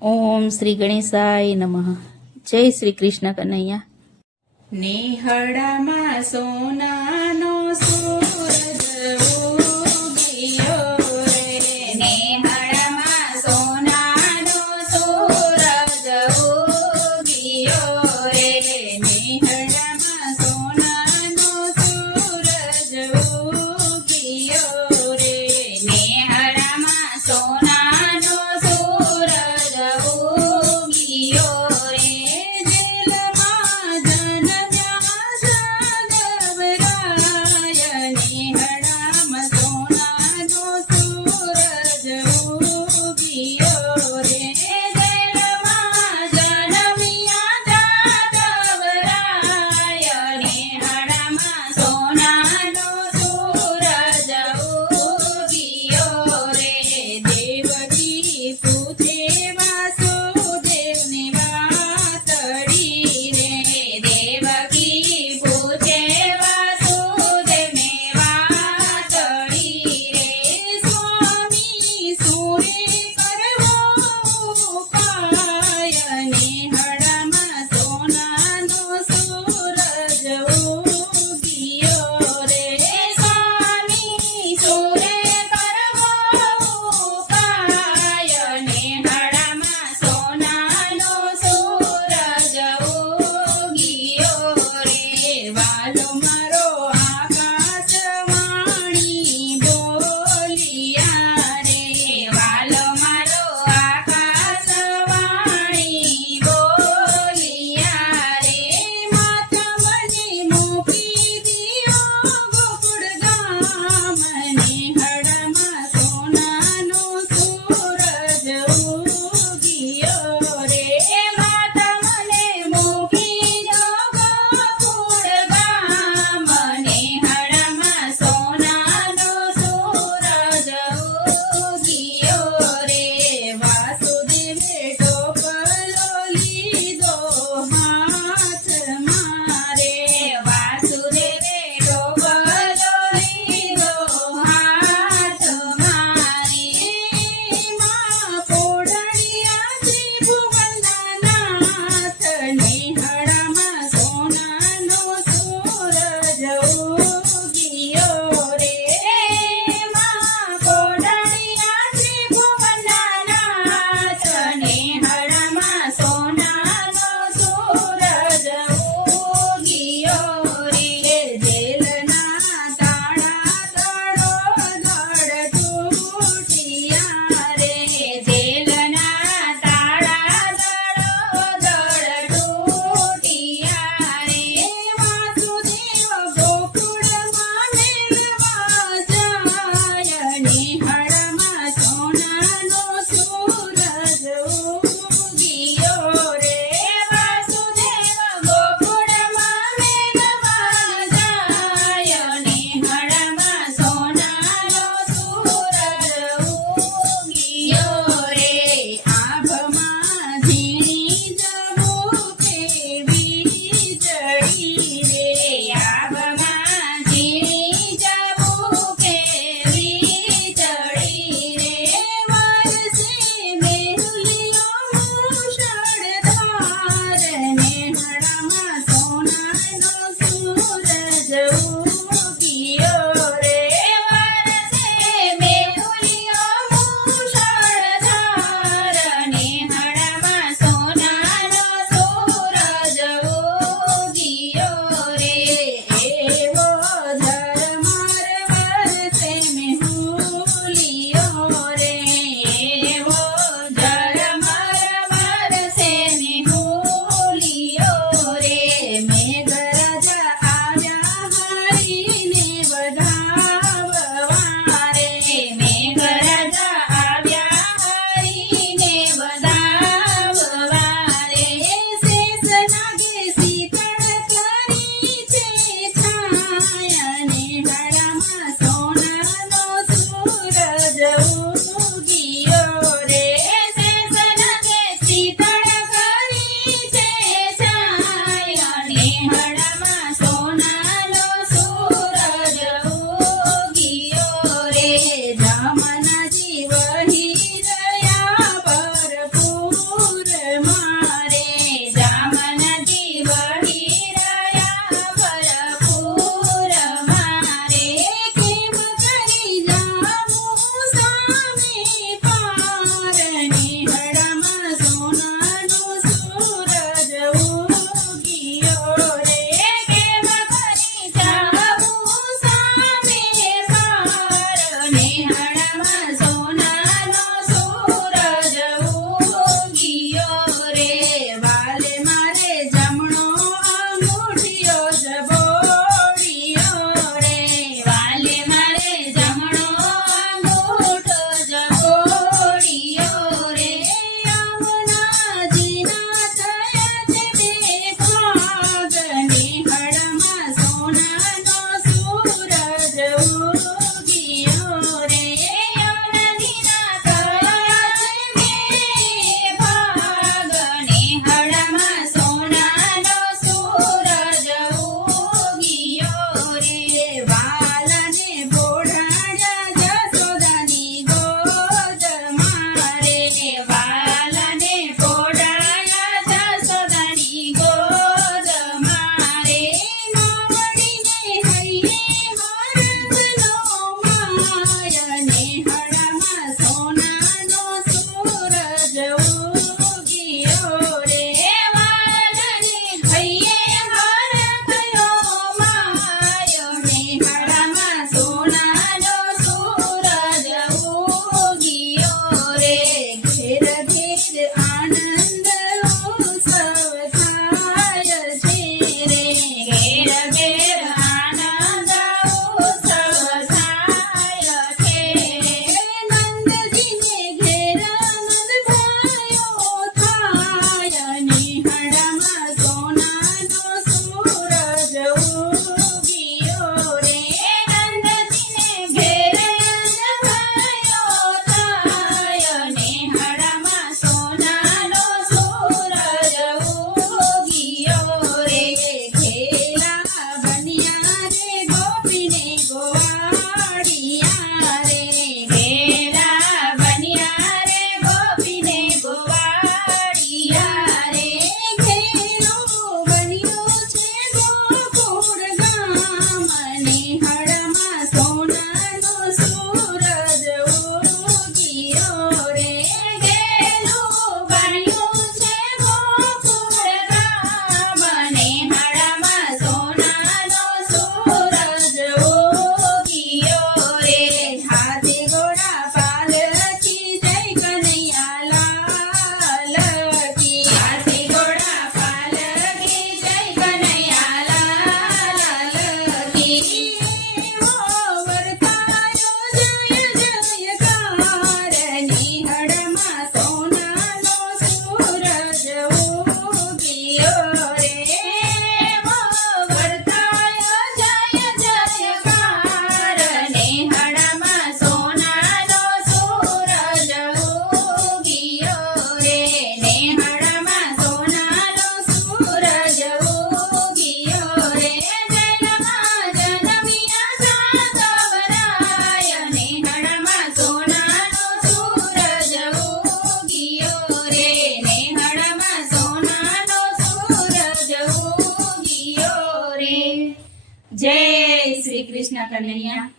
ઓમ શ્રી ગણેશાય નમઃ. જય શ્રી કૃષ્ણ કનૈયા. નેહડામાં સોનાનો સૂરજ ઉગિયો રે, નેહડામાં સોનાનો સૂરજ ઉગિયો રે, નેહડામાં સોનાનો સૂરજ ઉગિયો રે, નેહડામાં સોનાનો સૂરજ ઉગિયો રે, દિલમાં જનમ્યા સદવરાય, નેહડામાં સોનાનો સૂરજ ઉગિયો રે, દિલમાં જનમ્યા સદવરાય, નેહડામાં સોનાનો સૂરજ ઉગિયો રે, દેવકી પૂછે વાસુદેવની વાતડી રે, દેવકી પૂછે વાસુદેવની વાતડી રે, સ્વામી સુરે કરવો ઉપાય, નેહડામાં સોનાનો સૂરજ ઉગિયો રે, સ્વામી સુરે કરવો ઉપાય, નેહડામાં સોનાનો સૂરજ ઉગિયો રે, વાલો મારો આકાશવાણી બોલિયા રે, વાલો મારો આકાશવાણી બોલિયા રે, માતા મને મૂકી દિયો ગોકુળ ગામ, નેહડામાં સોનાનો સૂરજ ઉગિયો રે, માતા મને મૂકી દો ગોકુળ ગામ, નેહડામાં સોનાનો સૂરજ ઉગિયો રે, વાસુદેવે ટોપલો લીધો હાથમાં રે, વાસુદેવે ટોપલો લીધો હાથમાં રે, માં પોઢણિયા ત્રિભુવનના નાથ, નેહડામાં સોનાનો સૂરજ ઉગિયો રે, માં પોઢણિયા ત્રિભુવનના નાથ, નેહડામાં સોનાનો સૂરજ ઉગિયો રે, જેલના તાળા ધડોધડ તૂટ્યા રે, જેલના તાળા ધડોધડ તૂટ્યા રે, વાસુદેવ ગોકુળમાં મેળવા જાય, નેહડામાં સોનાનો સૂરજ ઉગિયો રે, વાસુદેવ ગોકુળમાં મેળવા જાય, નેહડામાં સોનાનો સૂરજ ઉગિયો રે, આભમાં ઝીણી જબુકે વીજળી રે, આભમાં ઝીણી જબુકે વીજળી રે, વરસે મેહુલીનો મુશળધાર, નેહડામાં સોનાનો સૂરજ ઉગિયો રે, વરસે મેહુલીનો મુશળધાર, નેહડામાં સોનાનો સૂરજ ઉગિયો રે, જય શ્રી કૃષ્ણ કનૈયા